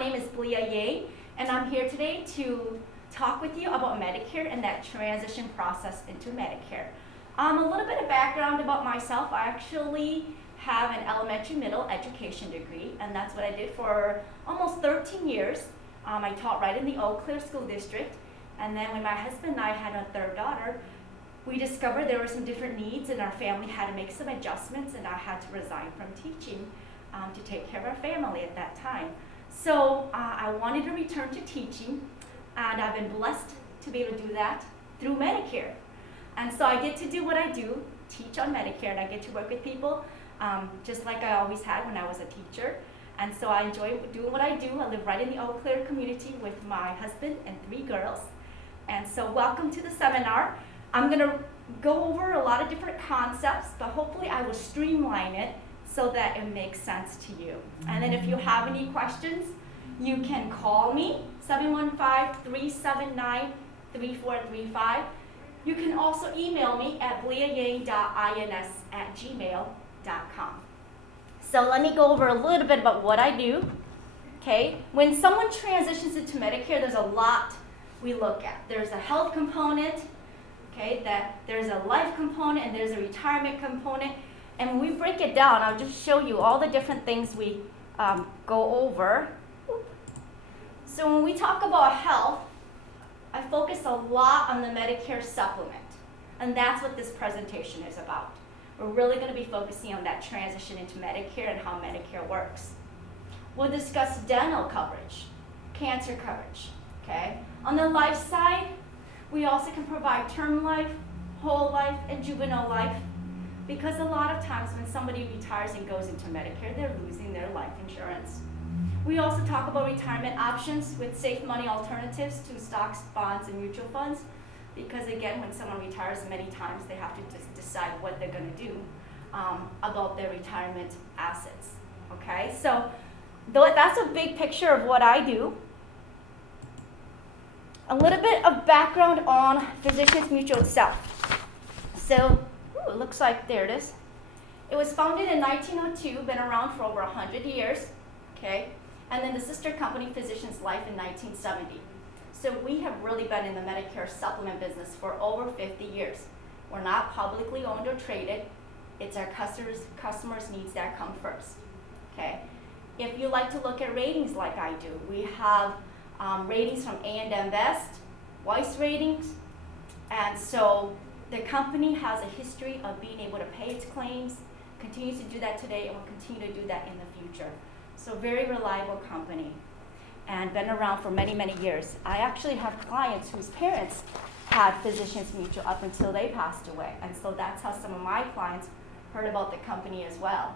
name is Blia, and I'm here today to talk with you about Medicare and that transition process into Medicare. A little bit of background about myself. I actually have an elementary middle education degree, and that's what I did for almost 13 years. I taught right in the Eau Claire School District, and then when my husband and I had a third daughter, we discovered there were some different needs, and our family had to make some adjustments, and I had to resign from teaching to take care of our family at that time. So I wanted to return to teaching, and I've been blessed to be able to do that through Medicare. And so I get to do what I do, teach on Medicare, and I get to work with people just like I always had when I was a teacher. And so I enjoy doing what I do. I live right in the Eau Claire community with my husband and 3 girls. And so welcome to the seminar. I'm going to go over a lot of different concepts, but hopefully I will streamline it so that it makes sense to you. And then if you have any questions, you can call me, 715-379-3435. You can also email me at bliayang.ins@gmail.com. So let me go over a little bit about what I do. Okay, when someone transitions into Medicare, there's a lot we look at. There's a health component, okay, there's a life component, and there's a retirement component. And when we break it down, I'll just show you all the different things we go over. So when we talk about health, I focus a lot on the Medicare supplement. And that's what this presentation is about. We're really going to be focusing on that transition into Medicare and how Medicare works. We'll discuss dental coverage, cancer coverage, okay? On the life side, we also can provide term life, whole life, and juvenile life, because a lot of times when somebody retires and goes into Medicare, they're losing their life insurance. We also talk about retirement options with safe money alternatives to stocks, bonds, and mutual funds, because again, when someone retires, many times they have to just decide what they're going to do about their retirement assets. Okay, so that's a big picture of what I do. A little bit of background on Physicians Mutual itself. So, it looks like, there it is. It was founded in 1902, been around for over 100 years, okay? And then the sister company, Physicians Life, in 1970. So we have really been in the Medicare supplement business for over 50 years. We're not publicly owned or traded. It's our customers' needs that come first, okay? If you like to look at ratings like I do, we have ratings from A and M Best, Weiss ratings, and so the company has a history of being able to pay its claims, continues to do that today, and will continue to do that in the future. So very reliable company, and been around for many, many years. I actually have clients whose parents had Physicians Mutual up until they passed away, and so that's how some of my clients heard about the company as well.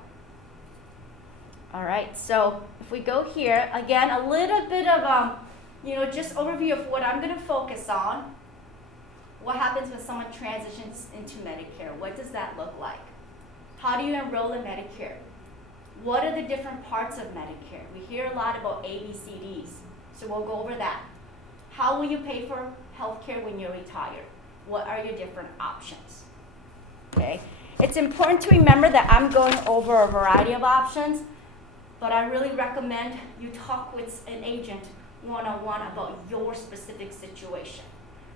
All right, so if we go here, again, a little bit of just overview of what I'm going to focus on. What happens when someone transitions into Medicare? What does that look like? How do you enroll in Medicare? What are the different parts of Medicare? We hear a lot about ABCDs, so we'll go over that. How will you pay for health care when you're retired? What are your different options? Okay, it's important to remember that I'm going over a variety of options, but I really recommend you talk with an agent one-on-one about your specific situation,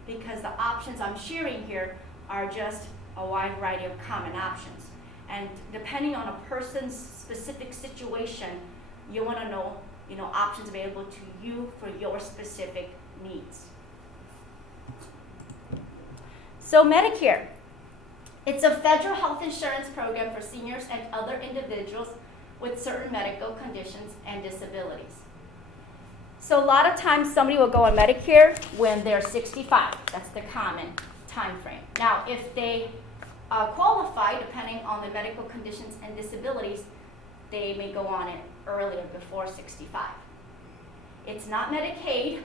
because the options I'm sharing here are just a wide variety of common options. And depending on a person's specific situation, you want to know, options available to you for your specific needs. So Medicare, it's a federal health insurance program for seniors and other individuals with certain medical conditions and disabilities. So a lot of times somebody will go on Medicare when they're 65. That's the common time frame. Now, if they qualify, depending on the medical conditions and disabilities, they may go on it earlier, before 65. It's not Medicaid.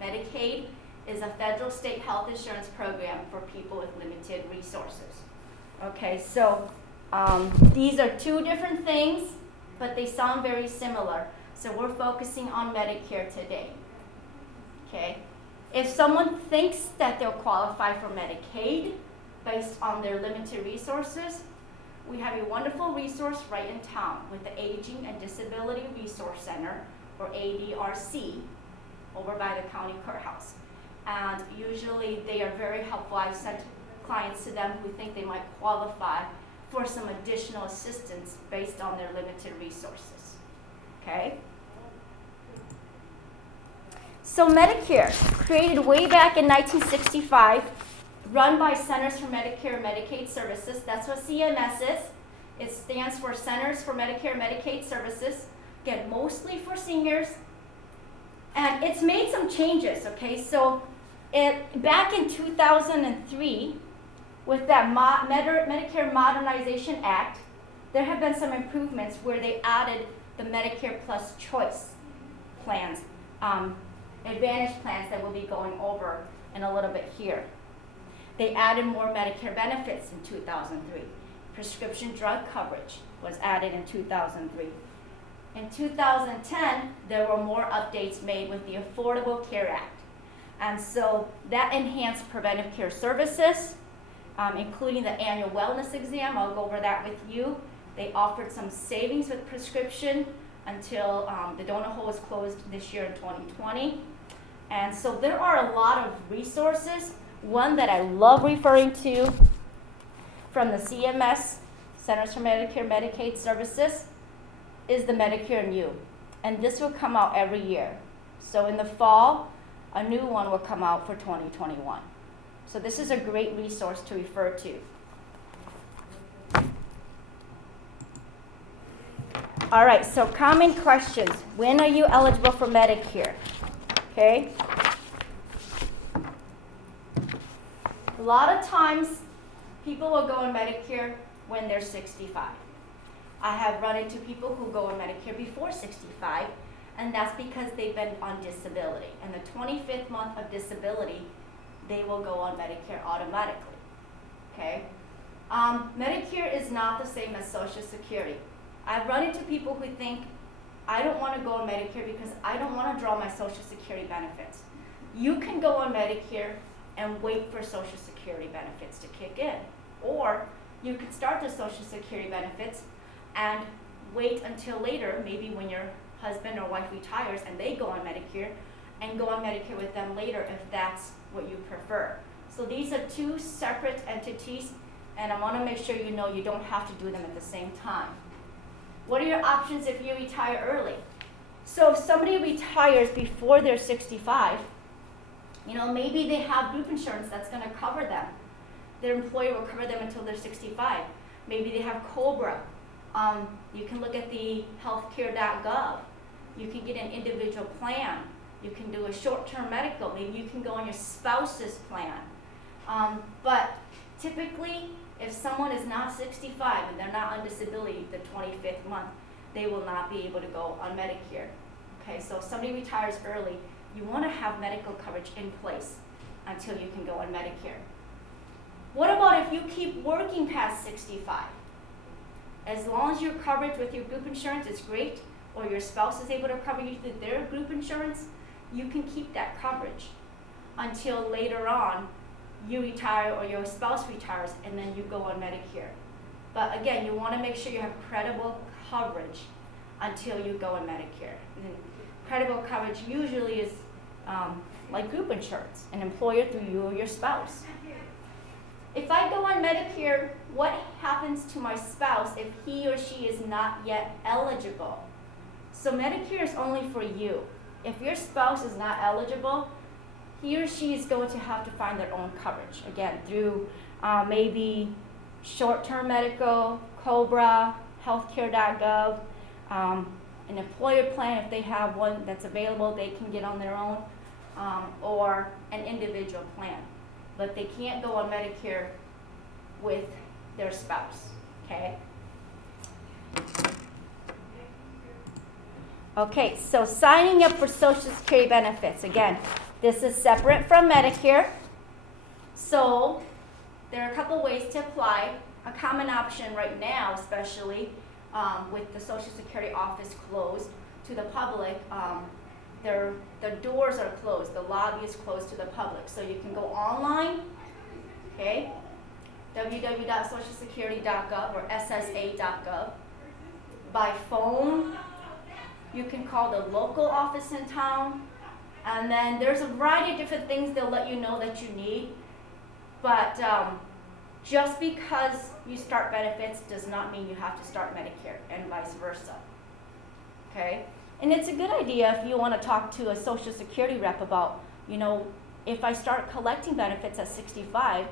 Medicaid is a federal state health insurance program for people with limited resources. Okay, so these are 2 different things, but they sound very similar. So we're focusing on Medicare today, okay? If someone thinks that they'll qualify for Medicaid based on their limited resources, we have a wonderful resource right in town with the Aging and Disability Resource Center, or ADRC over by the county courthouse. And usually they are very helpful. I've sent clients to them who think they might qualify for some additional assistance based on their limited resources. Okay? So Medicare, created way back in 1965, run by Centers for Medicare and Medicaid Services. That's what CMS is. It stands for Centers for Medicare and Medicaid Services. Again, mostly for seniors. And it's made some changes, okay? So back in 2003, with that Medicare Modernization Act, there have been some improvements where they added the Medicare Plus Choice plans, Advantage plans that we'll be going over in a little bit here. They added more Medicare benefits in 2003. Prescription drug coverage was added in 2003. In 2010, there were more updates made with the Affordable Care Act. And so that enhanced preventive care services, including the annual wellness exam. I'll go over that with you. They offered some savings with prescription until the donut hole was closed this year in 2020. And so there are a lot of resources. One that I love referring to from the CMS, Centers for Medicare and Medicaid Services, is the Medicare and You. And this will come out every year. So in the fall, a new one will come out for 2021. So this is a great resource to refer to. All right, so common questions. When are you eligible for Medicare? Okay. A lot of times, people will go on Medicare when they're 65. I have run into people who go on Medicare before 65, and that's because they've been on disability. And the 25th month of disability, they will go on Medicare automatically. Okay? Medicare is not the same as Social Security. I've run into people who think, I don't want to go on Medicare because I don't want to draw my Social Security benefits. You can go on Medicare and wait for Social Security benefits to kick in. Or you could start the Social Security benefits and wait until later, maybe when your husband or wife retires and they go on Medicare, and go on Medicare with them later if that's what you prefer. So these are two separate entities, and I want to make sure you know you don't have to do them at the same time. What are your options if you retire early? So if somebody retires before they're 65, maybe they have group insurance that's going to cover them. Their employer will cover them until they're 65. Maybe they have COBRA. You can look at the healthcare.gov. You can get an individual plan. You can do a short-term medical. Maybe you can go on your spouse's plan. But typically, if someone is not 65 and they're not on disability the 25th month, they will not be able to go on Medicare. Okay, so if somebody retires early, you want to have medical coverage in place until you can go on Medicare. What about if you keep working past 65? As long as you're covered with your group insurance, it's great, or your spouse is able to cover you through their group insurance, you can keep that coverage until later on you retire or your spouse retires and then you go on Medicare. But again, you want to make sure you have credible coverage until you go on Medicare. And credible coverage usually is like group insurance, an employer through you or your spouse. If I go on Medicare, what happens to my spouse if he or she is not yet eligible? So Medicare is only for you. If your spouse is not eligible, he or she is going to have to find their own coverage, again, through maybe short-term medical, COBRA, healthcare.gov, an employer plan if they have one that's available, they can get on their own, or an individual plan. But they can't go on Medicare with their spouse, okay? Okay, so signing up for Social Security benefits. Again, this is separate from Medicare. So there are a couple ways to apply. A common option right now, especially with the Social Security office closed to the public, the doors are closed, the lobby is closed to the public. So you can go online, okay, www.socialsecurity.gov or ssa.gov. By phone, You can call the local office in town, and then there's a variety of different things they'll let you know that you need. But just because you start benefits does not mean you have to start Medicare, and vice versa. Okay? And it's a good idea if you want to talk to a Social Security rep about, if I start collecting benefits at 65,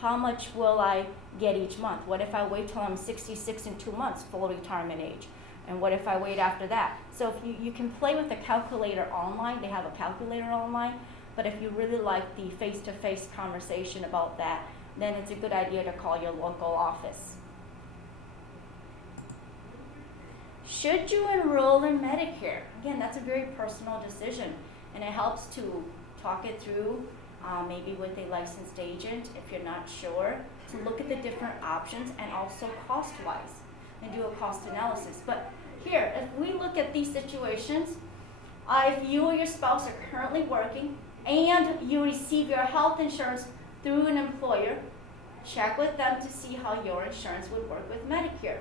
how much will I get each month? What if I wait till I'm 66 in 2 months, full retirement age? And what if I wait after that? So if you can play with the calculator online, they have a calculator online, but if you really like the face-to-face conversation about that, then it's a good idea to call your local office. Should you enroll in Medicare? Again, that's a very personal decision, and it helps to talk it through, maybe with a licensed agent if you're not sure, to look at the different options and also cost-wise, and do a cost analysis. But here, if we look at these situations, if you or your spouse are currently working and you receive your health insurance through an employer, check with them to see how your insurance would work with Medicare.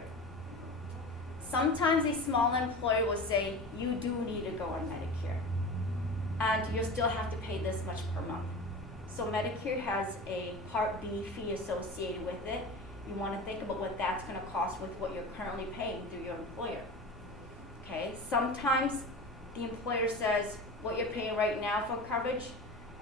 Sometimes a small employer will say, you do need to go on Medicare, and you still have to pay this much per month. So Medicare has a Part B fee associated with it. You want to think about what that's going to cost with what you're currently paying through your employer. Okay, sometimes the employer says what you're paying right now for coverage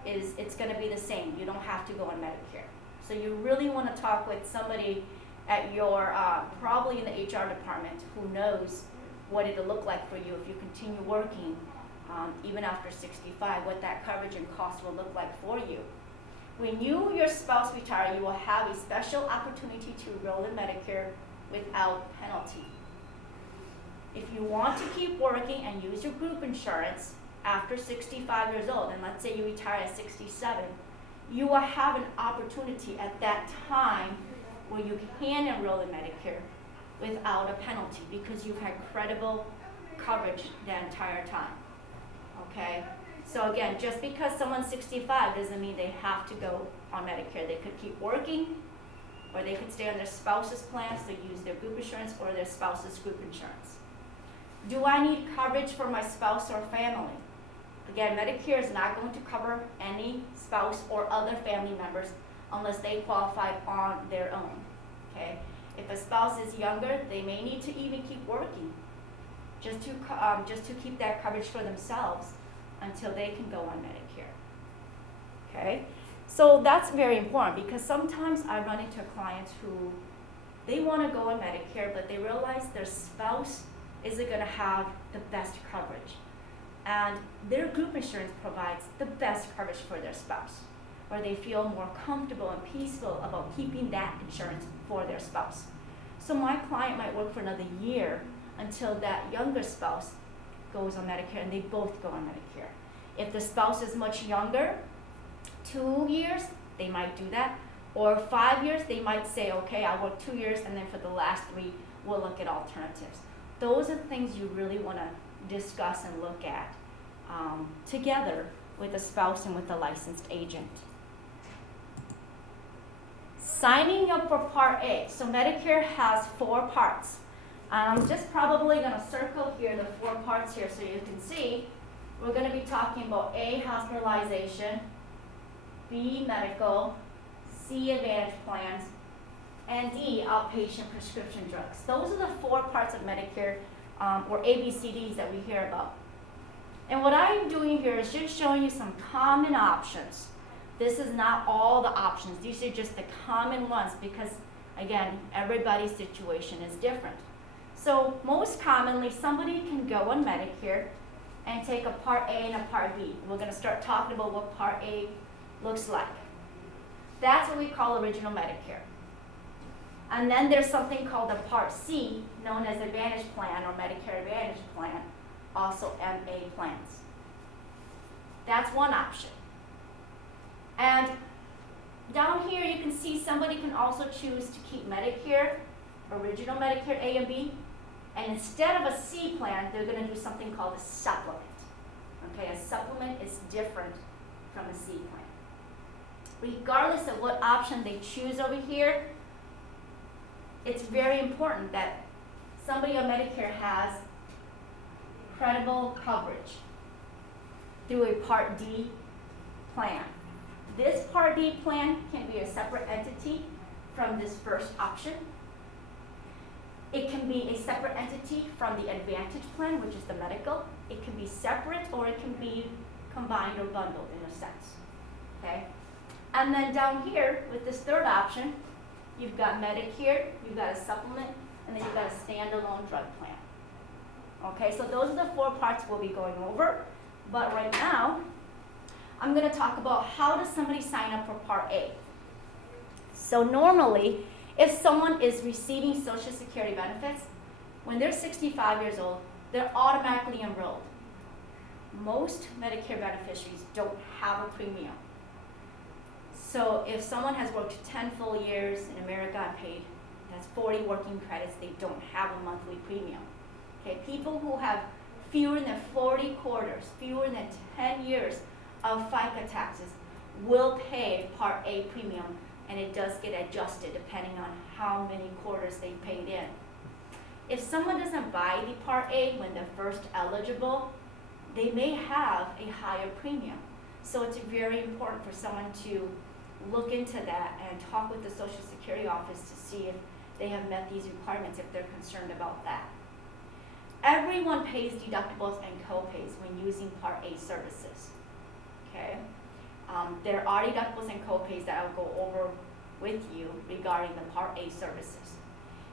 it's going to be the same. You don't have to go on Medicare. So you really want to talk with somebody at your, probably in the HR department, who knows what it'll look like for you if you continue working even after 65, what that coverage and cost will look like for you. When you or your spouse retire, you will have a special opportunity to enroll in Medicare without penalty. If you want to keep working and use your group insurance after 65 years old, and let's say you retire at 67, you will have an opportunity at that time where you can enroll in Medicare without a penalty because you've had credible coverage the entire time. Okay? So again, just because someone's 65 doesn't mean they have to go on Medicare. They could keep working, or they could stay on their spouse's plans, so use their group insurance or their spouse's group insurance. Do I need coverage for my spouse or family? Again, Medicare is not going to cover any spouse or other family members unless they qualify on their own. Okay? If a spouse is younger, they may need to even keep working just to keep that coverage for themselves until they can go on Medicare. Okay? So that's very important because sometimes I run into clients who they want to go on Medicare, but they realize their spouse isn't going to have the best coverage. And their group insurance provides the best coverage for their spouse, where they feel more comfortable and peaceful about keeping that insurance for their spouse. So my client might work for another year until that younger spouse goes on Medicare, and they both go on Medicare. If the spouse is much younger, 2 years, they might do that. Or 5 years, they might say, okay, I'll work 2 years, and then for the last 3, we'll look at alternatives. Those are things you really want to discuss and look at together with the spouse and with the licensed agent. Signing up for Part A. So Medicare has 4 parts. I'm just probably going to circle here the 4 parts here so you can see. We're going to be talking about A, hospitalization, B, medical, C, advantage plans, and D, outpatient prescription drugs. Those are the 4 parts of Medicare, or ABCDs that we hear about. And what I'm doing here is just showing you some common options. This is not all the options. These are just the common ones because, again, everybody's situation is different. So most commonly, somebody can go on Medicare and take a Part A and a Part B. We're going to start talking about what Part A looks like. That's what we call original Medicare. And then there's something called a Part C, known as Advantage Plan or Medicare Advantage Plan, also MA plans. That's one option. And down here you can see somebody can also choose to keep Medicare, original Medicare A and B, and instead of a C plan, they're going to do something called a supplement. Okay, a supplement is different from a C plan. Regardless of what option they choose over here, it's very important that somebody on Medicare has credible coverage through a Part D plan. This Part D plan can be a separate entity from this first option. It can be a separate entity from the Advantage plan, which is the medical. It can be separate, or it can be combined or bundled in a sense, okay? And then down here, with this third option, you've got Medicare, you've got a supplement, and then you've got a standalone drug plan. Okay, so those are the 4 parts we'll be going over. But right now, I'm going to talk about how does somebody sign up for Part A. So normally, if someone is receiving Social Security benefits, when they're 65 years old, they're automatically enrolled. Most Medicare beneficiaries don't have a premium. So if someone has worked 10 full years in America and paid, that's 40 working credits, they don't have a monthly premium. Okay, people who have fewer than 40 quarters, fewer than 10 years of FICA taxes will pay Part A premium, and it does get adjusted depending on how many quarters they paid in. If someone doesn't buy the Part A when they're first eligible, they may have a higher premium. So it's very important for someone to look into that and talk with the Social Security office to see if they have met these requirements, if they're concerned about that. Everyone pays deductibles and co-pays when using Part A services. Okay? There are deductibles and co-pays that I'll go over with you regarding the Part A services.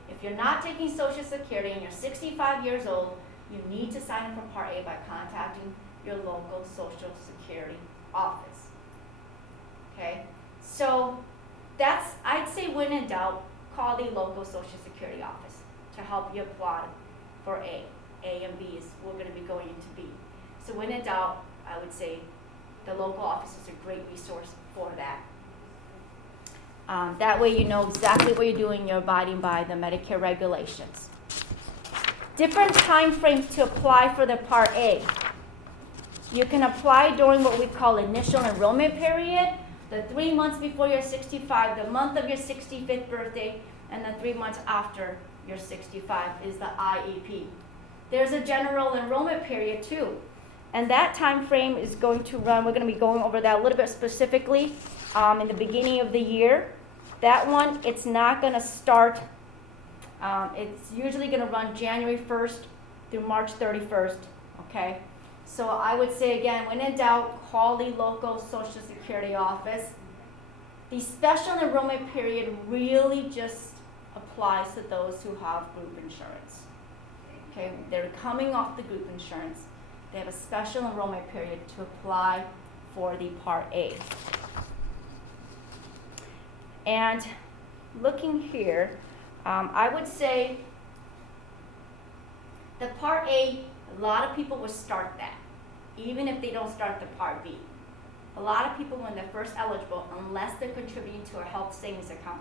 If you're not taking Social Security and you're 65 years old, you need to sign up for Part A by contacting your local Social Security office. Okay? So that's, I'd say when in doubt, call the local Social Security office to help you apply for A. A and B is, we're going to be going into B. So when in doubt, I would say the local office is a great resource for that. That way you know exactly what you're doing, you're abiding by the Medicare regulations. Different time frames to apply for the Part A. You can apply during what we call initial enrollment period, the 3 months before you're 65, the month of your 65th birthday, and the 3 months after you're 65 is the IEP. There's a general enrollment period too. And that time frame is going to run, we're going to be going over that a little bit specifically in the beginning of the year. That one, it's not going to start, it's usually going to run January 1st through March 31st, okay? So I would say again, when in doubt, call the local Social Security office. The special enrollment period really just applies to those who have group insurance. Okay, they're coming off the group insurance. They have a special enrollment period to apply for the Part A. And looking here, I would say the Part A, a lot of people will start that, even if they don't start the Part B. A lot of people, when they're first eligible, unless they're contributing to a health savings account,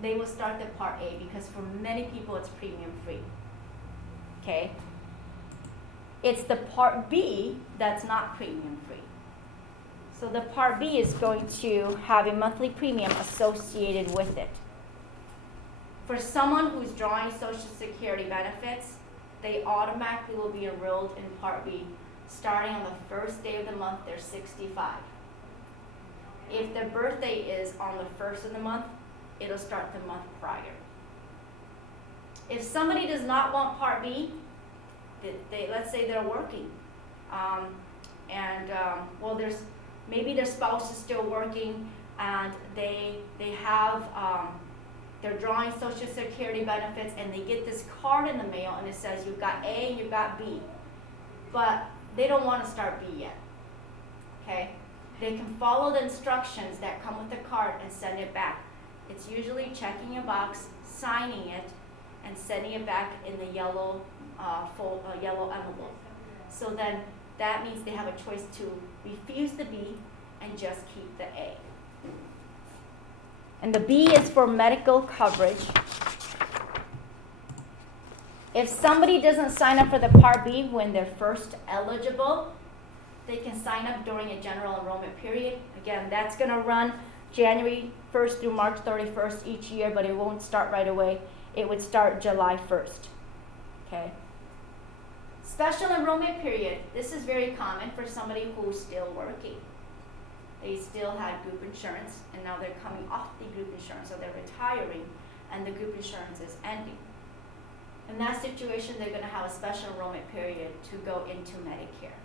they will start the Part A because for many people it's premium free. Okay? It's the Part B that's not premium free. So the Part B is going to have a monthly premium associated with it. For someone who's drawing Social Security benefits, they automatically will be enrolled in Part B starting on the first day of the month they're 65. If their birthday is on the first of the month, it'll start the month prior. If somebody does not want Part B, let's say they're working, maybe their spouse is still working and they're drawing Social Security benefits and they get this card in the mail and it says you've got A and you've got B, but they don't want to start B yet. Okay, they can follow the instructions that come with the card and send it back. It's usually checking a box, signing it, and sending it back in the yellow envelope. So then that means they have a choice to refuse the B and just keep the A. And the B is for medical coverage. If somebody doesn't sign up for the Part B when they're first eligible, they can sign up during a general enrollment period. Again, that's going to run January 1st through March 31st each year, but it won't start right away. It would start July 1st. Okay? Special enrollment period. This is very common for somebody who's still working. They still had group insurance, and now they're coming off the group insurance, so they're retiring, and the group insurance is ending. In that situation, they're going to have a special enrollment period to go into Medicare.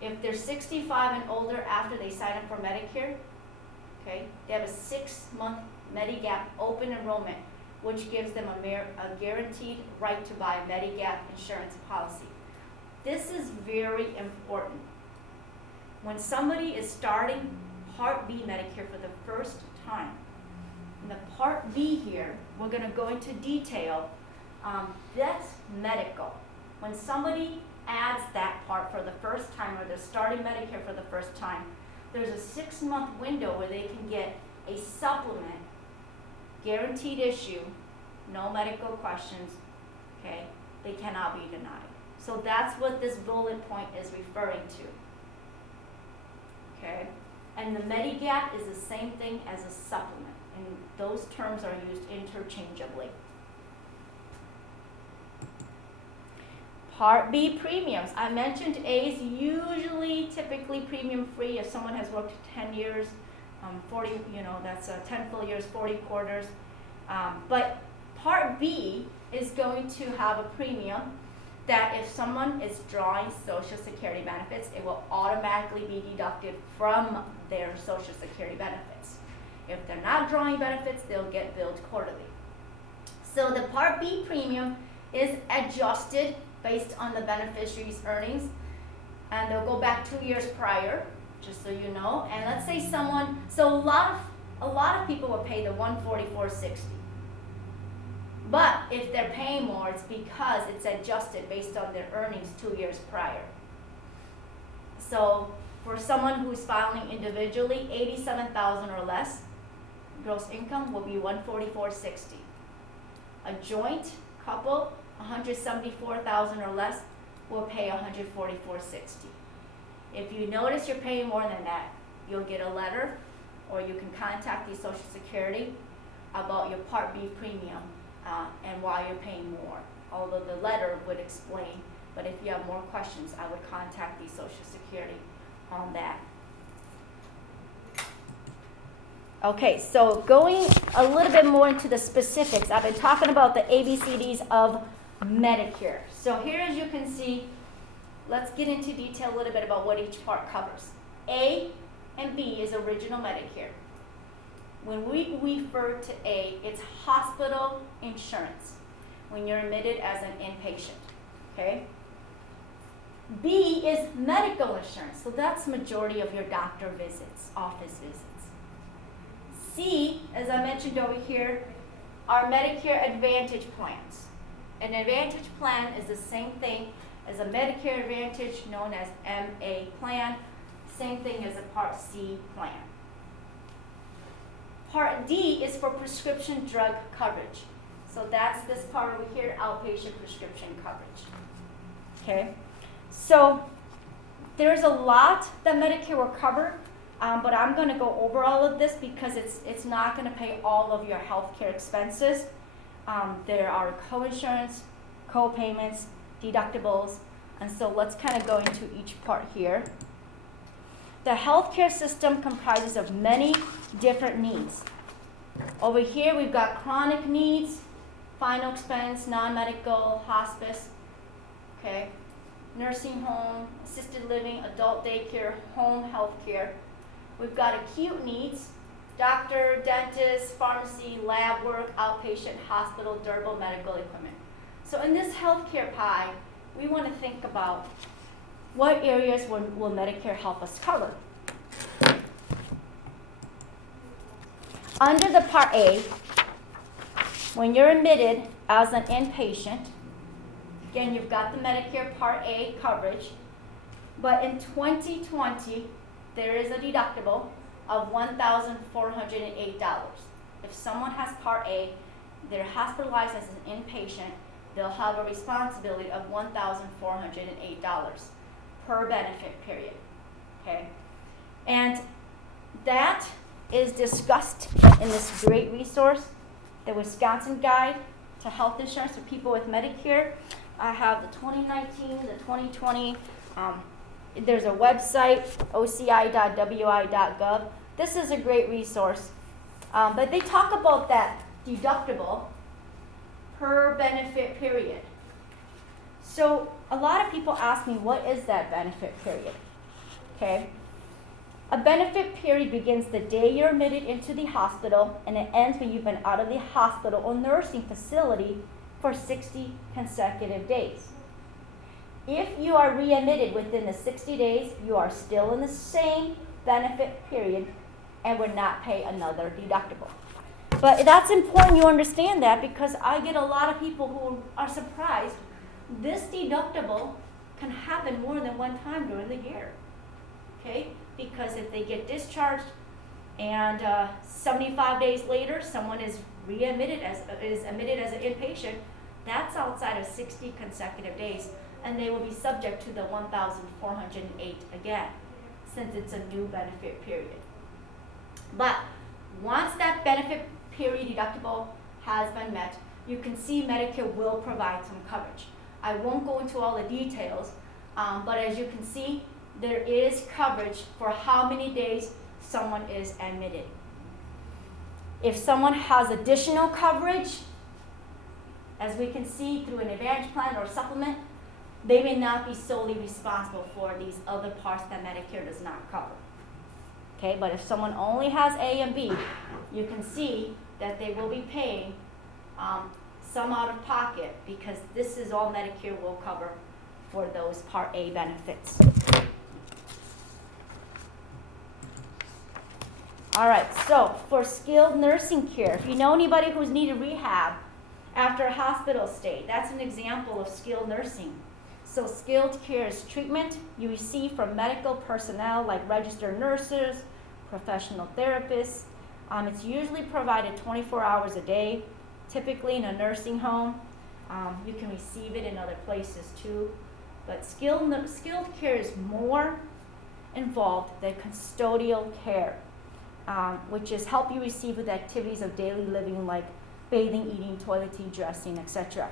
If they're 65 and older after they sign up for Medicare, okay, they have a 6-month Medigap open enrollment, which gives them a guaranteed right to buy a Medigap insurance policy. This is very important. When somebody is starting Part B Medicare for the first time, in the Part B here, we're going to go into detail. That's medical. When somebody adds that part for the first time, or they're starting Medicare for the first time, there's a 6-month window where they can get a supplement, guaranteed issue, no medical questions, okay? They cannot be denied. So that's what this bullet point is referring to, okay? And the Medigap is the same thing as a supplement, and those terms are used interchangeably. Part B premiums. I mentioned A is usually typically premium free if someone has worked 10 years, 40, that's 10 full years, 40 quarters. But Part B is going to have a premium that if someone is drawing Social Security benefits, it will automatically be deducted from their Social Security benefits. If they're not drawing benefits, they'll get billed quarterly. So the Part B premium is adjusted based on the beneficiary's earnings, and they'll go back 2 years prior, just so you know. And let's say so a lot of people will pay the $144.60. But if they're paying more, it's because it's adjusted based on their earnings 2 years prior. So for someone who's filing individually, $87,000 or less, gross income will be $144.60. A joint couple, $174,000 or less, will pay $144.60. If you notice you're paying more than that, you'll get a letter, or you can contact the Social Security about your Part B premium and why you're paying more. Although the letter would explain, but if you have more questions, I would contact the Social Security on that. Okay, so going a little bit more into the specifics, I've been talking about the ABCDs of Medicare. So here, as you can see, let's get into detail a little bit about what each part covers. A and B is original Medicare. When we refer to A, it's hospital insurance when you're admitted as an inpatient, okay? B is medical insurance, so that's majority of your doctor visits, office visits. C, as I mentioned over here, are Medicare Advantage plans. An Advantage plan is the same thing as a Medicare Advantage, known as MA plan, same thing as a Part C plan. Part D is for prescription drug coverage. So that's this part over here, outpatient prescription coverage. Okay, so there's a lot that Medicare will cover, but I'm going to go over all of this because it's not going to pay all of your healthcare expenses. There are co-insurance, co-payments, deductibles, and so let's kind of go into each part here. The healthcare system comprises of many different needs. Over here we've got chronic needs, final expense, non-medical, hospice, okay, nursing home, assisted living, adult daycare, home health care. We've got acute needs, doctor, dentist, pharmacy, lab work, outpatient, hospital, durable medical equipment. So in this healthcare pie, we want to think about what areas will Medicare help us cover. Under the Part A, when you're admitted as an inpatient, again, you've got the Medicare Part A coverage, but in 2020, there is a deductible of $1,408. If someone has Part A, they're hospitalized as an inpatient, they'll have a responsibility of $1,408 per benefit period, okay? And that is discussed in this great resource, the Wisconsin Guide to Health Insurance for People with Medicare. I have the 2019, the 2020. There's a website, oci.wi.gov. This is a great resource. But they talk about that deductible per benefit period. So a lot of people ask me, what is that benefit period? Okay. A benefit period begins the day you're admitted into the hospital, and it ends when you've been out of the hospital or nursing facility for 60 consecutive days. If you are readmitted within the 60 days, you are still in the same benefit period and would not pay another deductible. But that's important you understand that, because I get a lot of people who are surprised. This deductible can happen more than one time during the year. Okay? Because if they get discharged and 75 days later someone is admitted as an inpatient, that's outside of 60 consecutive days, and they will be subject to the 1,408 again, since it's a new benefit period. But once that benefit period deductible has been met, you can see Medicare will provide some coverage. I won't go into all the details, but as you can see, there is coverage for how many days someone is admitted. If someone has additional coverage, as we can see through an Advantage plan or supplement, they may not be solely responsible for these other parts that Medicare does not cover. Okay, but if someone only has A and B, you can see that they will be paying some out of pocket, because this is all Medicare will cover for those Part A benefits. All right, so for skilled nursing care, if you know anybody who's needed rehab after a hospital stay, that's an example of skilled nursing. So skilled care is treatment you receive from medical personnel like registered nurses, professional therapists. It's usually provided 24 hours a day, typically in a nursing home. You can receive it in other places too. But skilled care is more involved than custodial care, which is help you receive with activities of daily living like bathing, eating, toileting, dressing, etc.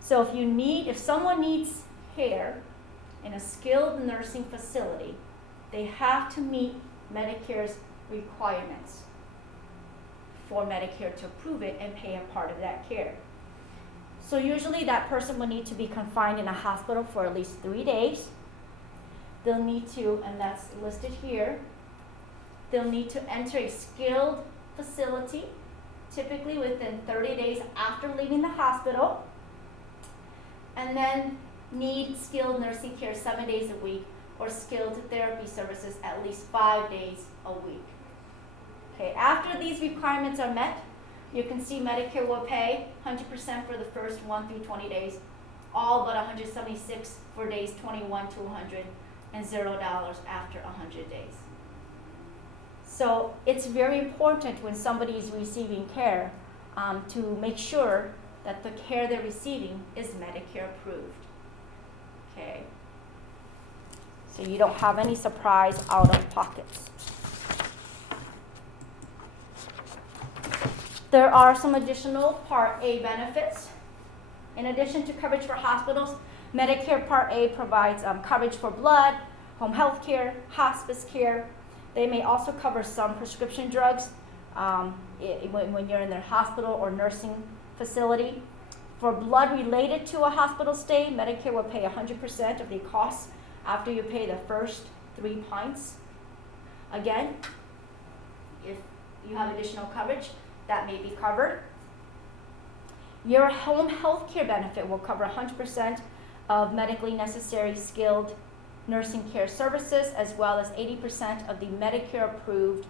So if someone needs care in a skilled nursing facility, they have to meet Medicare's requirements for Medicare to approve it and pay a part of that care. So usually that person will need to be confined in a hospital for at least 3 days. They'll need to, and that's listed here, they'll need to enter a skilled facility, typically within 30 days after leaving the hospital, and then need skilled nursing care 7 days a week, or skilled therapy services at least 5 days a week. Okay, after these requirements are met, you can see Medicare will pay 100% for the first 1 through 20 days, all but 176 for days 21 to 100, and $0 after 100 days. So it's very important when somebody is receiving care to make sure that the care they're receiving is Medicare approved. Okay. So you don't have any surprise out of pockets. There are some additional Part A benefits. In addition to coverage for hospitals, Medicare Part A provides coverage for blood, home health care, hospice care. They may also cover some prescription drugs when you're in their hospital or nursing facility. For blood related to a hospital stay, Medicare will pay 100% of the costs after you pay the first 3 pints. Again, if you have additional coverage, that may be covered. Your home health care benefit will cover 100% of medically necessary skilled nursing care services, as well as 80% of the Medicare approved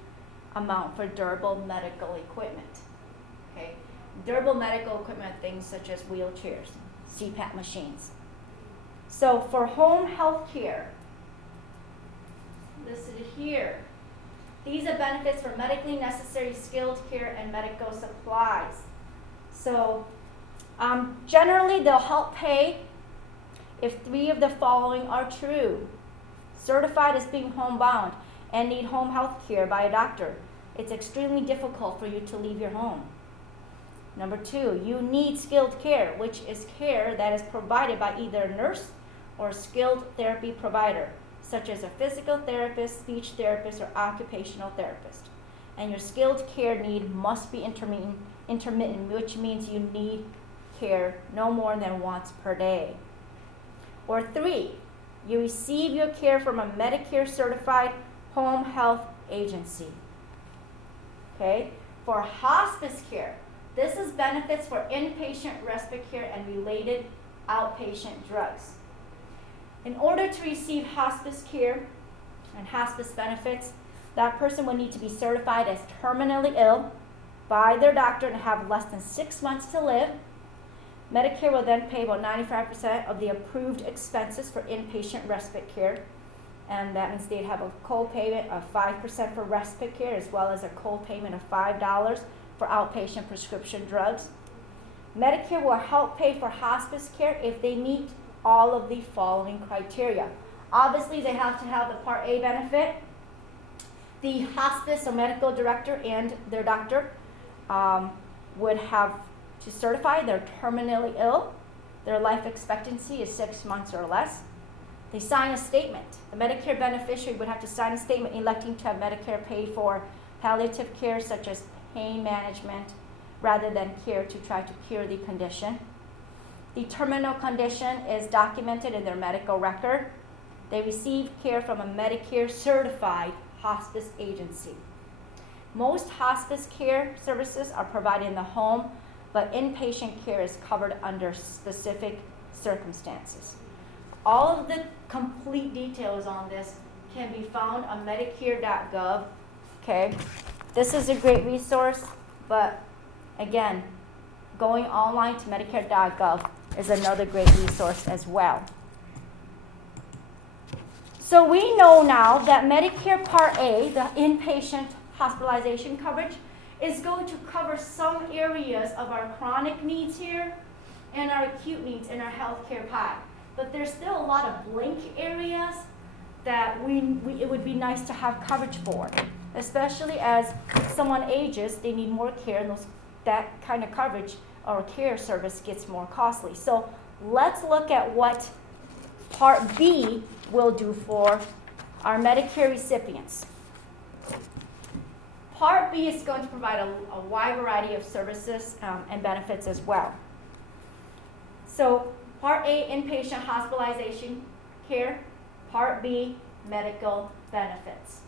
amount for durable medical equipment. Okay, durable medical equipment, things such as wheelchairs, CPAP machines. So for home health care, listed here, these are benefits for medically necessary skilled care and medical supplies. So generally they'll help pay if 3 of the following are true. Certified as being homebound and need home health care by a doctor. It's extremely difficult for you to leave your home. Number 2, you need skilled care, which is care that is provided by either a nurse or skilled therapy provider, such as a physical therapist, speech therapist, or occupational therapist. And your skilled care need must be intermittent, which means you need care no more than once per day. Or 3, you receive your care from a Medicare certified home health agency. Okay? For hospice care, this is benefits for inpatient respite care and related outpatient drugs. In order to receive hospice care and hospice benefits, that person would need to be certified as terminally ill by their doctor and have less than 6 months to live. Medicare will then pay about 95% of the approved expenses for inpatient respite care, and that means they'd have a co-payment of 5% for respite care as well as a co-payment of $5 for outpatient prescription drugs. Medicare will help pay for hospice care if they meet all of the following criteria. Obviously, they have to have the Part A benefit. The hospice or medical director and their doctor would have to certify they're terminally ill. Their life expectancy is 6 months or less. They sign a statement. The Medicare beneficiary would have to sign a statement electing to have Medicare pay for palliative care such as pain management rather than care to try to cure the condition. The terminal condition is documented in their medical record. They receive care from a Medicare certified hospice agency. Most hospice care services are provided in the home, but inpatient care is covered under specific circumstances. All of the complete details on this can be found on Medicare.gov. Okay, this is a great resource, but again, going online to Medicare.gov is another great resource as well. So we know now that Medicare Part A, the inpatient hospitalization coverage, is going to cover some areas of our chronic needs here and our acute needs in our healthcare pie. But there's still a lot of blank areas that it would be nice to have coverage for, especially as someone ages, they need more care, and that kind of coverage or care service gets more costly. So let's look at what Part B will do for our Medicare recipients. Part B is going to provide a wide variety of services and benefits as well. So Part A, inpatient hospitalization care. Part B, medical benefits.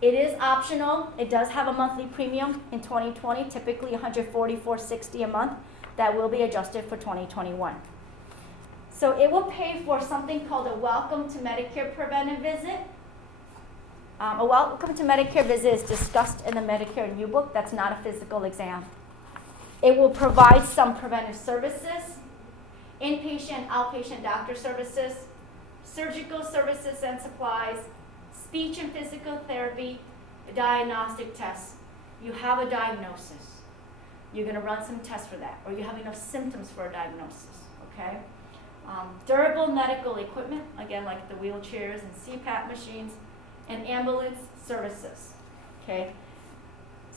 It is optional. It does have a monthly premium in 2020, typically $144.60 a month. That will be adjusted for 2021. So it will pay for something called a Welcome to Medicare Preventive Visit. A Welcome to Medicare visit is discussed in the Medicare New Book. That's not a physical exam. It will provide some preventive services, inpatient, outpatient doctor services, surgical services and supplies, speech and physical therapy, diagnostic tests. You have a diagnosis. You're going to run some tests for that, or you have enough symptoms for a diagnosis, okay? Durable medical equipment, again, like the wheelchairs and CPAP machines, and ambulance services, okay?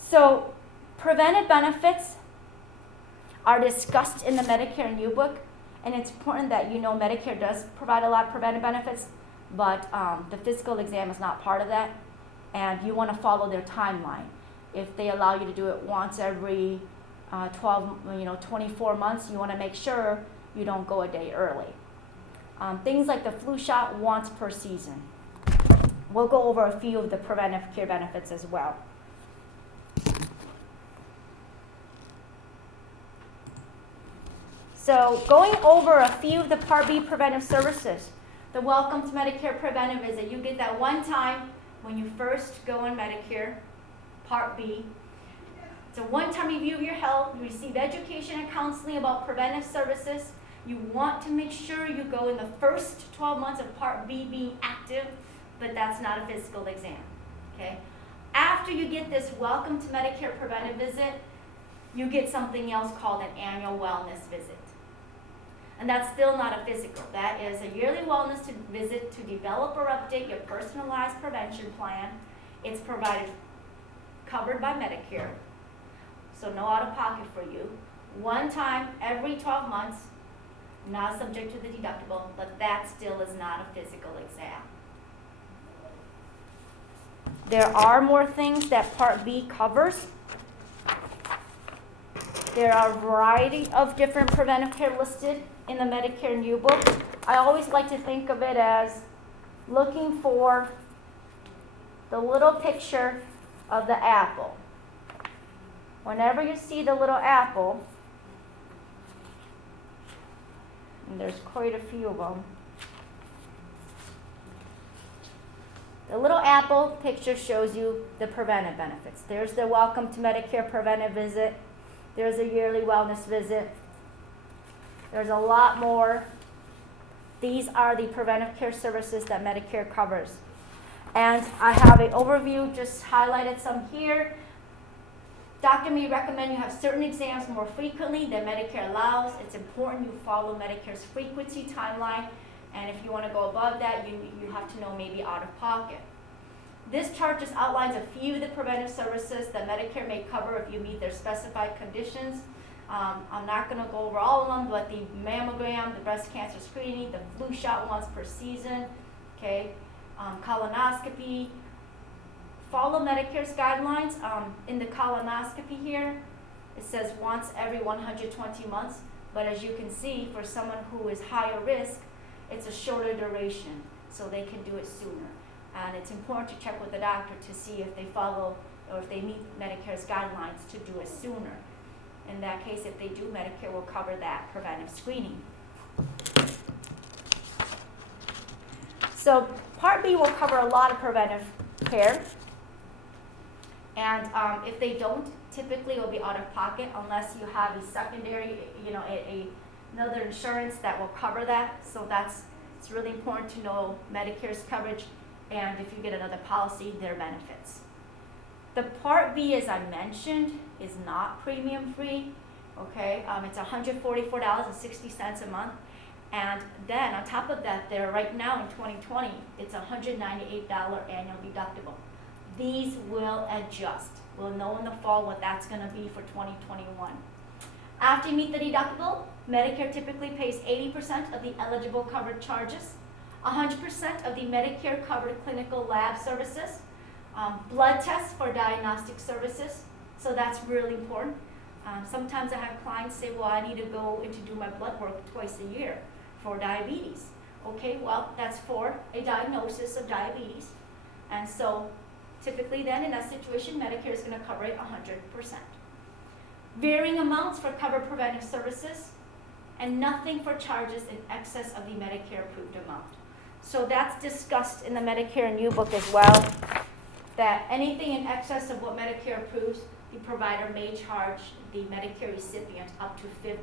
So preventive benefits are discussed in the Medicare New Book, and it's important that you know Medicare does provide a lot of preventive benefits, but the physical exam is not part of that, and you want to follow their timeline. If they allow you to do it once every 24 months, you want to make sure you don't go a day early. Things like the flu shot once per season. We'll go over a few of the preventive care benefits as well. So going over a few of the Part B preventive services. The Welcome to Medicare Preventive Visit. You get that one time when you first go on Medicare, Part B. It's a one-time review of your health. You receive education and counseling about preventive services. You want to make sure you go in the first 12 months of Part B being active, but that's not a physical exam, okay? After you get this Welcome to Medicare Preventive Visit, you get something else called an annual wellness visit. And that's still not a physical. That is a yearly wellness visit to develop or update your personalized prevention plan. It's covered by Medicare. so no out of pocket for you. One time every 12 months, not subject to the deductible, but that still is not a physical exam. There are more things that Part B covers. There are a variety of different preventive care listed in the Medicare New Book. I always like to think of it as looking for the little picture of the apple. Whenever you see the little apple, and there's quite a few of them, the little apple picture shows you the preventive benefits. There's the Welcome to Medicare preventive visit. There's a yearly wellness visit. There's a lot more. These are the preventive care services that Medicare covers. And I have an overview, just highlighted some here. Doctor may recommend you have certain exams more frequently than Medicare allows. It's important you follow Medicare's frequency timeline. And if you want to go above that, you have to know maybe out of pocket. This chart just outlines a few of the preventive services that Medicare may cover if you meet their specified conditions. I'm not going to go over all of them, but the mammogram, the breast cancer screening, the flu shot once per season, okay, colonoscopy. Follow Medicare's guidelines. In the colonoscopy here, it says once every 120 months, but as you can see, for someone who is higher risk, it's a shorter duration, so they can do it sooner. And it's important to check with the doctor to see if they follow or if they meet Medicare's guidelines to do it sooner. In that case, if they do, Medicare will cover that preventive screening. So Part B will cover a lot of preventive care. And if they don't, typically it will be out of pocket unless you have a secondary, another insurance that will cover that. So it's really important to know Medicare's coverage, and if you get another policy, their benefits. The Part B, as I mentioned, is not premium free. Okay, it's $144.60 a month, and then on top of that, there right now in 2020, it's $198 annual deductible. These will adjust. We'll know in the fall what that's going to be for 2021. After you meet the deductible, Medicare typically pays 80% of the eligible covered charges, 100% of the Medicare covered clinical lab services, blood tests for diagnostic services, so that's really important. Sometimes I have clients say, well, I need to go in to do my blood work twice a year for diabetes. Okay, well, that's for a diagnosis of diabetes. And so typically then in that situation, Medicare is going to cover it 100%. Varying amounts for covered preventive services, and nothing for charges in excess of the Medicare approved amount. So that's discussed in the Medicare New Book as well, that anything in excess of what Medicare approves, the provider may charge the Medicare recipient up to 15%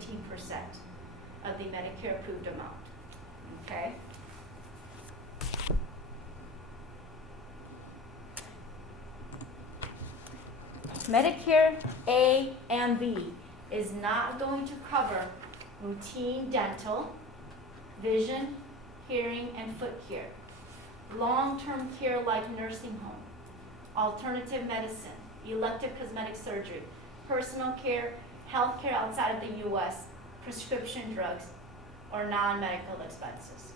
of the Medicare approved amount. Okay? Medicare A and B is not going to cover routine dental, vision, hearing, and foot care, long-term care like nursing home, alternative medicine, elective cosmetic surgery, personal care, health care outside of the U.S., prescription drugs, or non-medical expenses.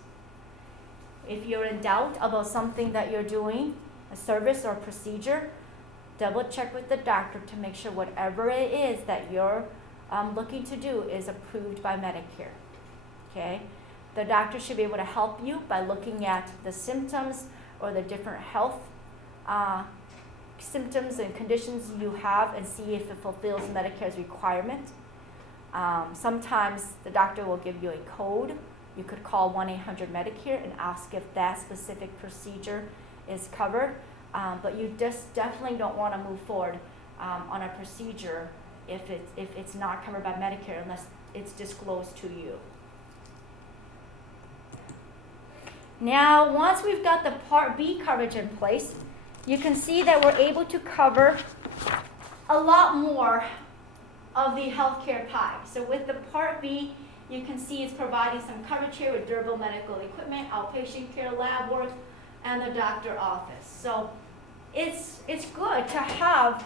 If you're in doubt about something that you're doing, a service or a procedure, double check with the doctor to make sure whatever it is that you're looking to do is approved by Medicare. Okay? The doctor should be able to help you by looking at the symptoms or the different health symptoms and conditions you have and see if it fulfills Medicare's requirement. Sometimes the doctor will give you a code. You could call 1-800-MEDICARE and ask if that specific procedure is covered. But you just definitely don't want to move forward on a procedure if it's not covered by Medicare unless it's disclosed to you. Now, once we've got the Part B coverage in place, you can see that we're able to cover a lot more of the healthcare pie. So with the Part B, you can see it's providing some coverage here with durable medical equipment, outpatient care, lab work, and the doctor office. So it's good to have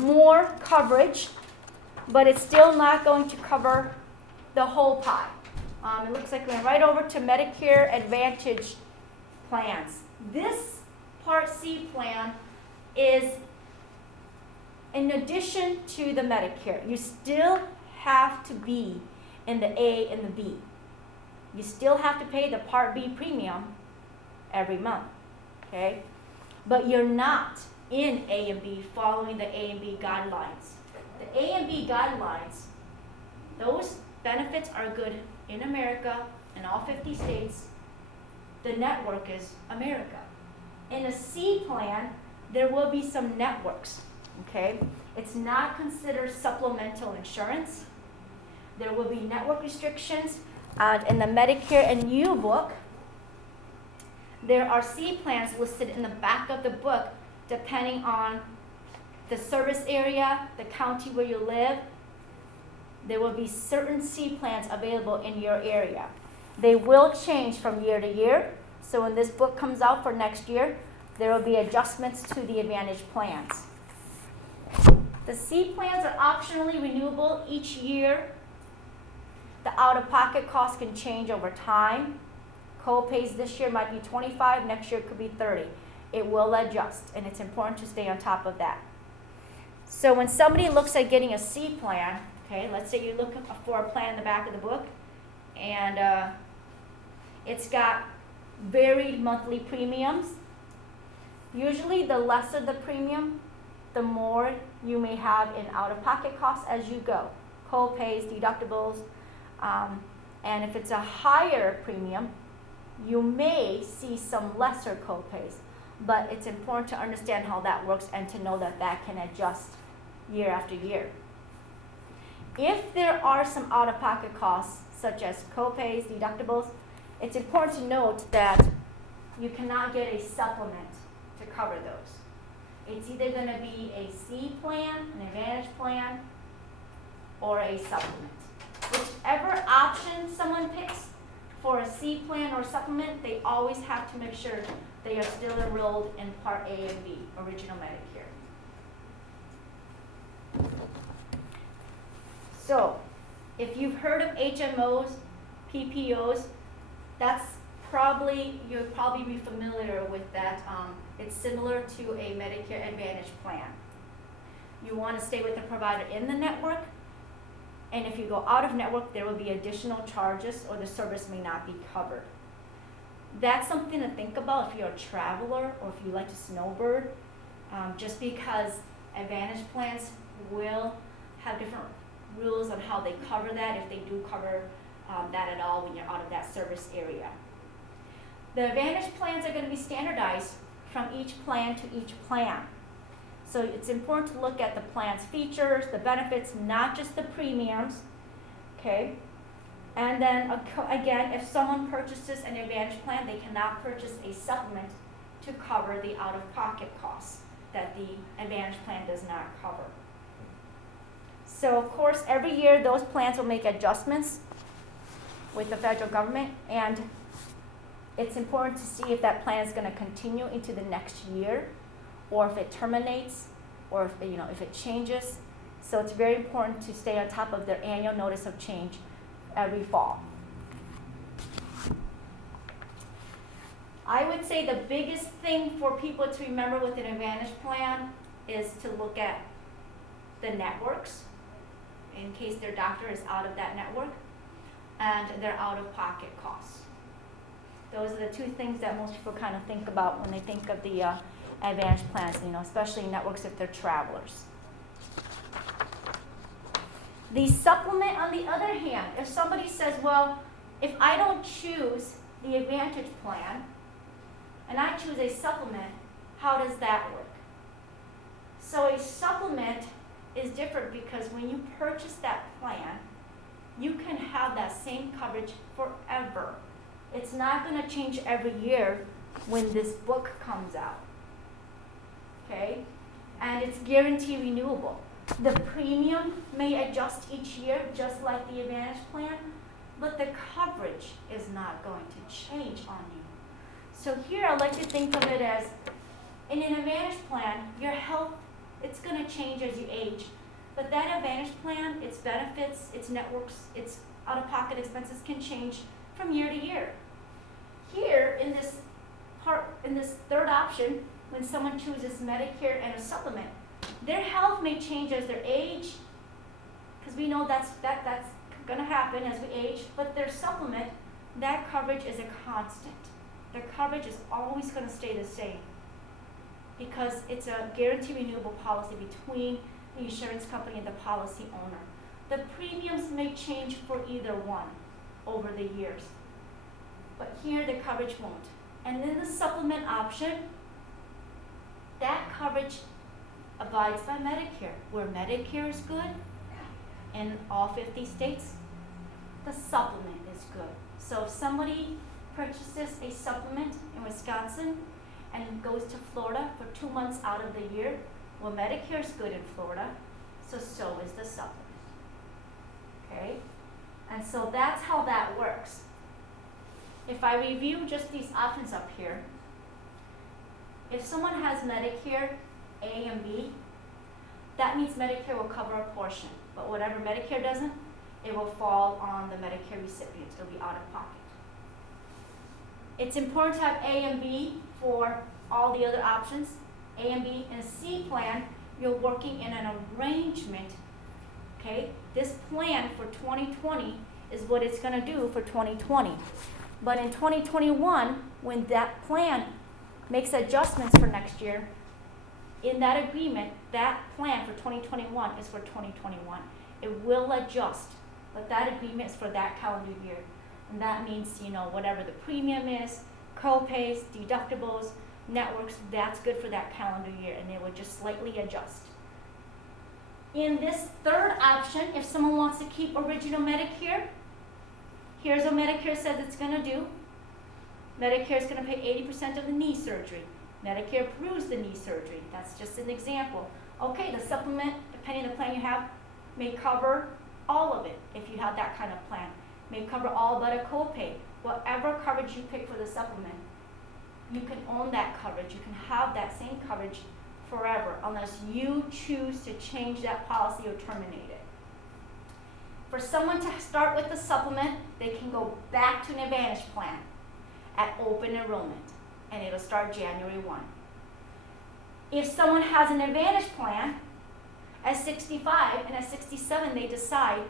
more coverage, but it's still not going to cover the whole pie. It looks like we're right over to Medicare Advantage plans. This Part C plan is in addition to the Medicare. You still have to be in the A and the B. You still have to pay the Part B premium every month, okay? But you're not in A and B following the A and B guidelines. The A and B guidelines, those benefits are good in America, in all 50 states. The network is America. In a C plan, there will be some networks, okay? It's not considered supplemental insurance. There will be network restrictions. And in the Medicare and U book, there are C plans listed in the back of the book depending on the service area, the county where you live. There will be certain C plans available in your area. They will change from year to year. So when this book comes out for next year, there will be adjustments to the Advantage plans. The C plans are optionally renewable each year. The out-of-pocket costs can change over time. Co-pays this year might be $25, next year it could be $30. It will adjust, and it's important to stay on top of that. So when somebody looks at getting a C plan, okay, let's say you're looking for a plan in the back of the book, and it's got varied monthly premiums. Usually the lesser the premium, the more you may have in out-of-pocket costs as you go. Co-pays, deductibles, and if it's a higher premium, you may see some lesser co-pays. But it's important to understand how that works and to know that that can adjust year after year. If there are some out-of-pocket costs, such as co-pays, deductibles, it's important to note that you cannot get a supplement to cover those. It's either going to be a C plan, an Advantage plan, or a supplement. Whichever option someone picks for a C plan or supplement, they always have to make sure they are still enrolled in Part A and B, Original Medicare. So, if you've heard of HMOs, PPOs, you'll probably be familiar with that. It's similar to a Medicare Advantage plan. You want to stay with the provider in the network, and if you go out of network, there will be additional charges or the service may not be covered. That's something to think about if you're a traveler or if you like to snowbird, just because Advantage plans will have different rules on how they cover that, if they do cover that at all when you're out of that service area. The Advantage plans are going to be standardized from each plan to each plan. So it's important to look at the plan's features, the benefits, not just the premiums, okay? And then again, if someone purchases an Advantage plan, they cannot purchase a supplement to cover the out-of-pocket costs that the Advantage plan does not cover. So of course, every year those plans will make adjustments with the federal government, and it's important to see if that plan is going to continue into the next year, or if it terminates, or if it changes. So it's very important to stay on top of their annual notice of change every fall. I would say the biggest thing for people to remember with an Advantage plan is to look at the networks in case their doctor is out of that network, and their out-of-pocket costs. Those are the two things that most people kind of think about when they think of the Advantage plans, especially networks if they're travelers. The supplement, on the other hand, if somebody says, well, if I don't choose the Advantage plan and I choose a supplement, how does that work? So a supplement is different because when you purchase that plan, you can have that same coverage forever. It's not going to change every year when this book comes out, okay? And it's guaranteed renewable. The premium may adjust each year, just like the Advantage plan, but the coverage is not going to change on you. So here I like to think of it as, in an Advantage plan, your health It's going to change as you age. But that Advantage plan, its benefits, its networks, its out-of-pocket expenses can change from year to year. Here, in this third option, when someone chooses Medicare and a supplement, their health may change as their age, because we know that's going to happen as we age, but their supplement, that coverage is a constant. Their coverage is always going to stay the same because it's a guaranteed renewable policy between the insurance company and the policy owner. The premiums may change for either one over the years, but here the coverage won't. And then the supplement option, that coverage abides by Medicare. Where Medicare is good in all 50 states, the supplement is good. So if somebody purchases a supplement in Wisconsin and goes to Florida for 2 months out of the year, well, Medicare is good in Florida, so is the supplement. Okay? And so that's how that works. If I review just these options up here, if someone has Medicare A and B, that means Medicare will cover a portion. But whatever Medicare doesn't, it will fall on the Medicare recipients. It'll be out of pocket. It's important to have A and B for all the other options. A and B. In a C plan, you're working in an arrangement. Okay? This plan for 2020 is what it's going to do for 2020. But in 2021, when that plan makes adjustments for next year, in that agreement, that plan for 2021 is for 2021. It will adjust, but that agreement is for that calendar year. And that means, whatever the premium is, co-pays, deductibles, networks, that's good for that calendar year, and it will just slightly adjust. In this third option, if someone wants to keep original Medicare, here's what Medicare says it's going to do. Medicare is going to pay 80% of the knee surgery. Medicare approves the knee surgery. That's just an example. Okay, the supplement, depending on the plan you have, may cover all of it if you have that kind of plan. May cover all but a copay. Whatever coverage you pick for the supplement, you can own that coverage. You can have that same coverage forever unless you choose to change that policy or terminate it. For someone to start with the supplement, they can go back to an Advantage plan at open enrollment, and it'll start January 1. If someone has an Advantage plan at 65 and at 67 they decide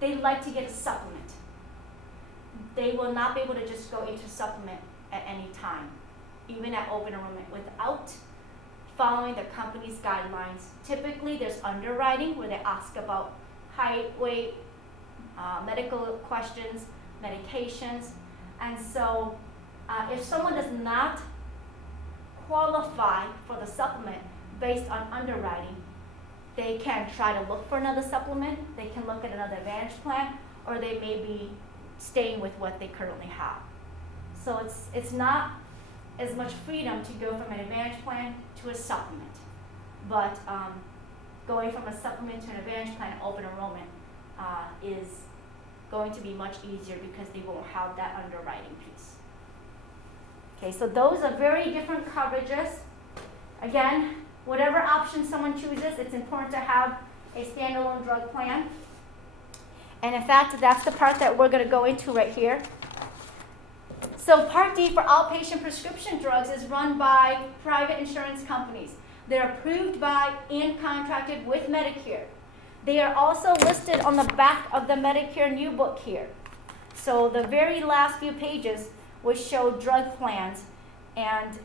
they'd like to get a supplement, they will not be able to just go into supplement at any time, even at open enrollment, without following the company's guidelines. Typically, there's underwriting where they ask about height, weight, medical questions, medications. And so if someone does not qualify for the supplement based on underwriting, they can try to look for another supplement, they can look at another Advantage plan, or they may be staying with what they currently have. So it's not as much freedom to go from an Advantage plan to a supplement. But going from a supplement to an Advantage plan, open enrollment, is going to be much easier because they won't have that underwriting piece. Okay, so those are very different coverages. Again, whatever option someone chooses, it's important to have a standalone drug plan. And in fact, that's the part that we're going to go into right here. So Part D for outpatient prescription drugs is run by private insurance companies. They're approved by and contracted with Medicare. They are also listed on the back of the Medicare new book here. So the very last few pages will show drug plans, and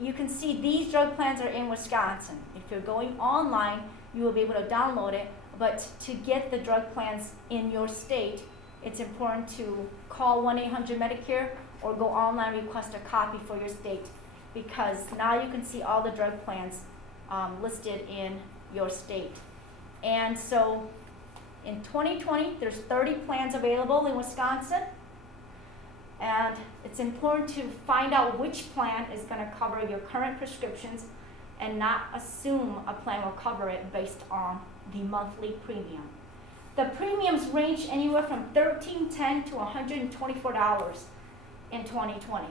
you can see these drug plans are in Wisconsin. If you're going online, you will be able to download it, but to get the drug plans in your state, it's important to call 1-800-MEDICARE or go online and request a copy for your state, because now you can see all the drug plans listed in your state. And so in 2020, there's 30 plans available in Wisconsin, and it's important to find out which plan is going to cover your current prescriptions and not assume a plan will cover it based on the monthly premium. The premiums range anywhere from $13.10 to $124 in 2020.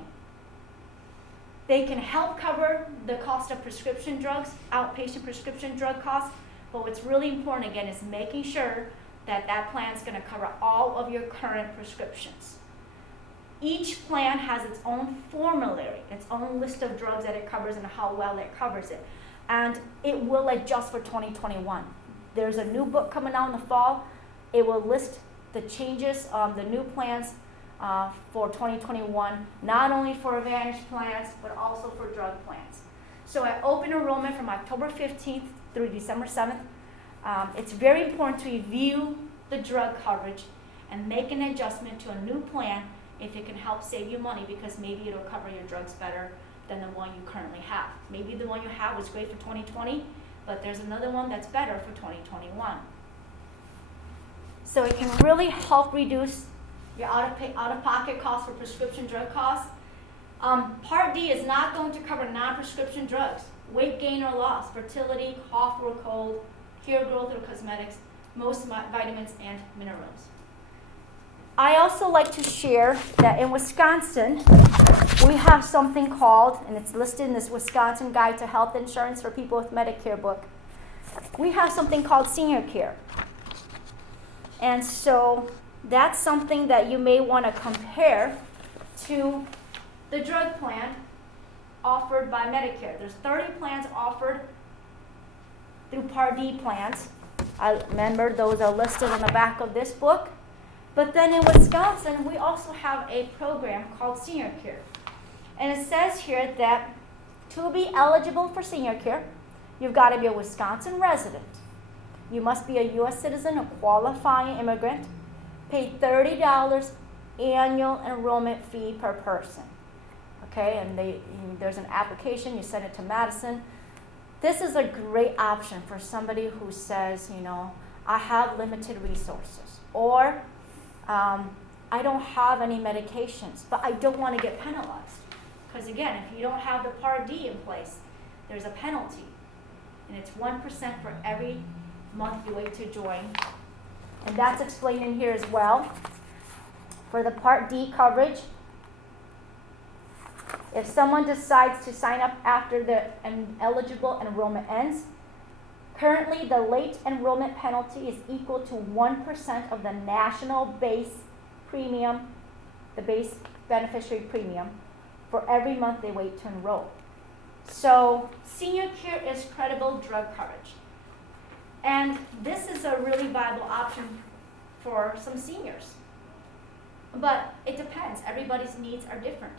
They can help cover the cost of prescription drugs, outpatient prescription drug costs, but what's really important, again, is making sure that that plan is going to cover all of your current prescriptions. Each plan has its own formulary, its own list of drugs that it covers and how well it covers it. And it will adjust for 2021. There's a new book coming out in the fall. It will list the changes, the new plans for 2021, not only for Advantage plans, but also for drug plans. So at open enrollment from October 15th through December 7th, it's very important to review the drug coverage and make an adjustment to a new plan if it can help save you money, because maybe it'll cover your drugs better than the one you currently have. Maybe the one you have was great for 2020, but there's another one that's better for 2021. So it can really help reduce your out-of-pocket costs for prescription drug costs. Part D is not going to cover non-prescription drugs, weight gain or loss, fertility, cough or cold, hair growth or cosmetics, most vitamins and minerals. I also like to share that in Wisconsin, we have something called, and it's listed in this Wisconsin Guide to Health Insurance for People with Medicare book, we have something called senior care. And so that's something that you may want to compare to the drug plan offered by Medicare. There's 30 plans offered through Part D plans. I remember those are listed in the back of this book. But then in Wisconsin, we also have a program called Senior Care. And it says here that to be eligible for senior care, you've got to be a Wisconsin resident. You must be a U.S. citizen, a qualifying immigrant, pay $30 annual enrollment fee per person. Okay, and there's an application, you send it to Madison. This is a great option for somebody who says, I have limited resources, or I don't have any medications, but I don't want to get penalized. Because again, if you don't have the Part D in place, there's a penalty. And it's 1% for every month you wait to join. And that's explained in here as well. For the Part D coverage, if someone decides to sign up after the eligible enrollment ends, currently the late enrollment penalty is equal to 1% of the national base premium, the base beneficiary premium, for every month they wait to enroll. So senior care is credible drug coverage. And this is a really viable option for some seniors. But it depends. Everybody's needs are different.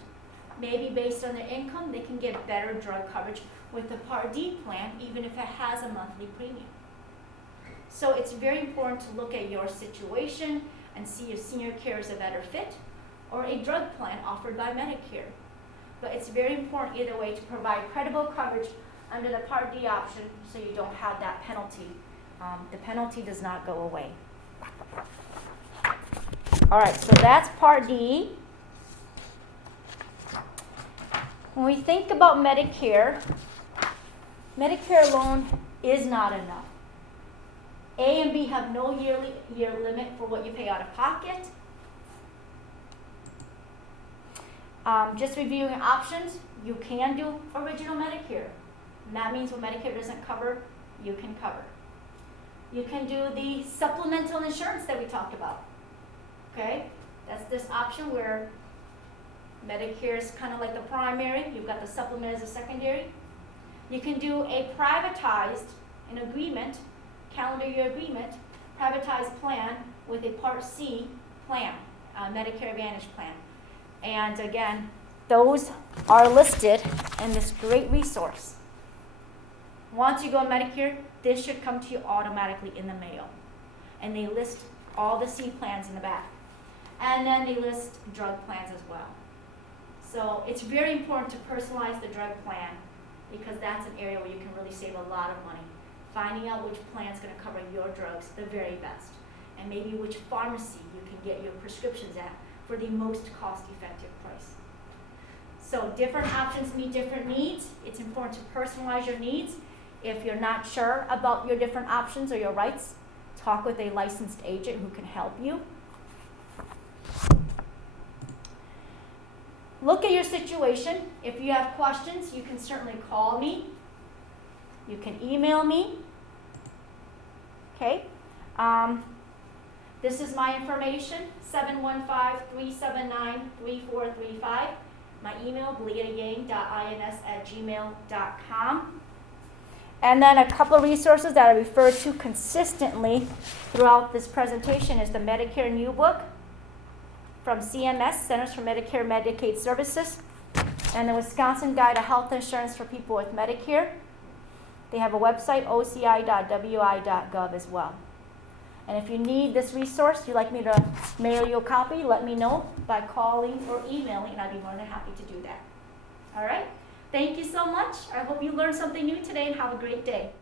Maybe based on their income, they can get better drug coverage with the Part D plan, even if it has a monthly premium. So it's very important to look at your situation and see if senior care is a better fit or a drug plan offered by Medicare. But it's very important either way to provide credible coverage under the Part D option so you don't have that penalty. The penalty does not go away. All right, so that's Part D. When we think about Medicare, Medicare alone is not enough. A and B have no year limit for what you pay out of pocket. Just reviewing options, you can do original Medicare. And that means what Medicare doesn't cover, you can cover. You can do the supplemental insurance that we talked about. Okay? That's this option where Medicare is kind of like the primary. You've got the supplement as a secondary. You can do a privatized, an agreement, calendar year agreement, privatized plan with a Part C plan, Medicare Advantage plan. And again, those are listed in this great resource. Once you go on Medicare, this should come to you automatically in the mail. And they list all the C plans in the back. And then they list drug plans as well. So it's very important to personalize the drug plan because that's an area where you can really save a lot of money. Finding out which plan is going to cover your drugs the very best. And maybe which pharmacy you can get your prescriptions at for the most cost-effective price. So different options meet different needs. It's important to personalize your needs. If you're not sure about your different options or your rights, talk with a licensed agent who can help you. look at your situation. If you have questions, you can certainly call me. You can email me. Okay? This is my information, 715-379-3435. My email, bliayang.ins@gmail.com. And then a couple of resources that I refer to consistently throughout this presentation is the Medicare New Book from CMS, Centers for Medicare and Medicaid Services, and the Wisconsin Guide to Health Insurance for People with Medicare. They have a website, oci.wi.gov as well. And if you need this resource, you'd like me to mail you a copy, let me know by calling or emailing, and I'd be more than happy to do that. All right? Thank you so much. I hope you learned something new today and have a great day.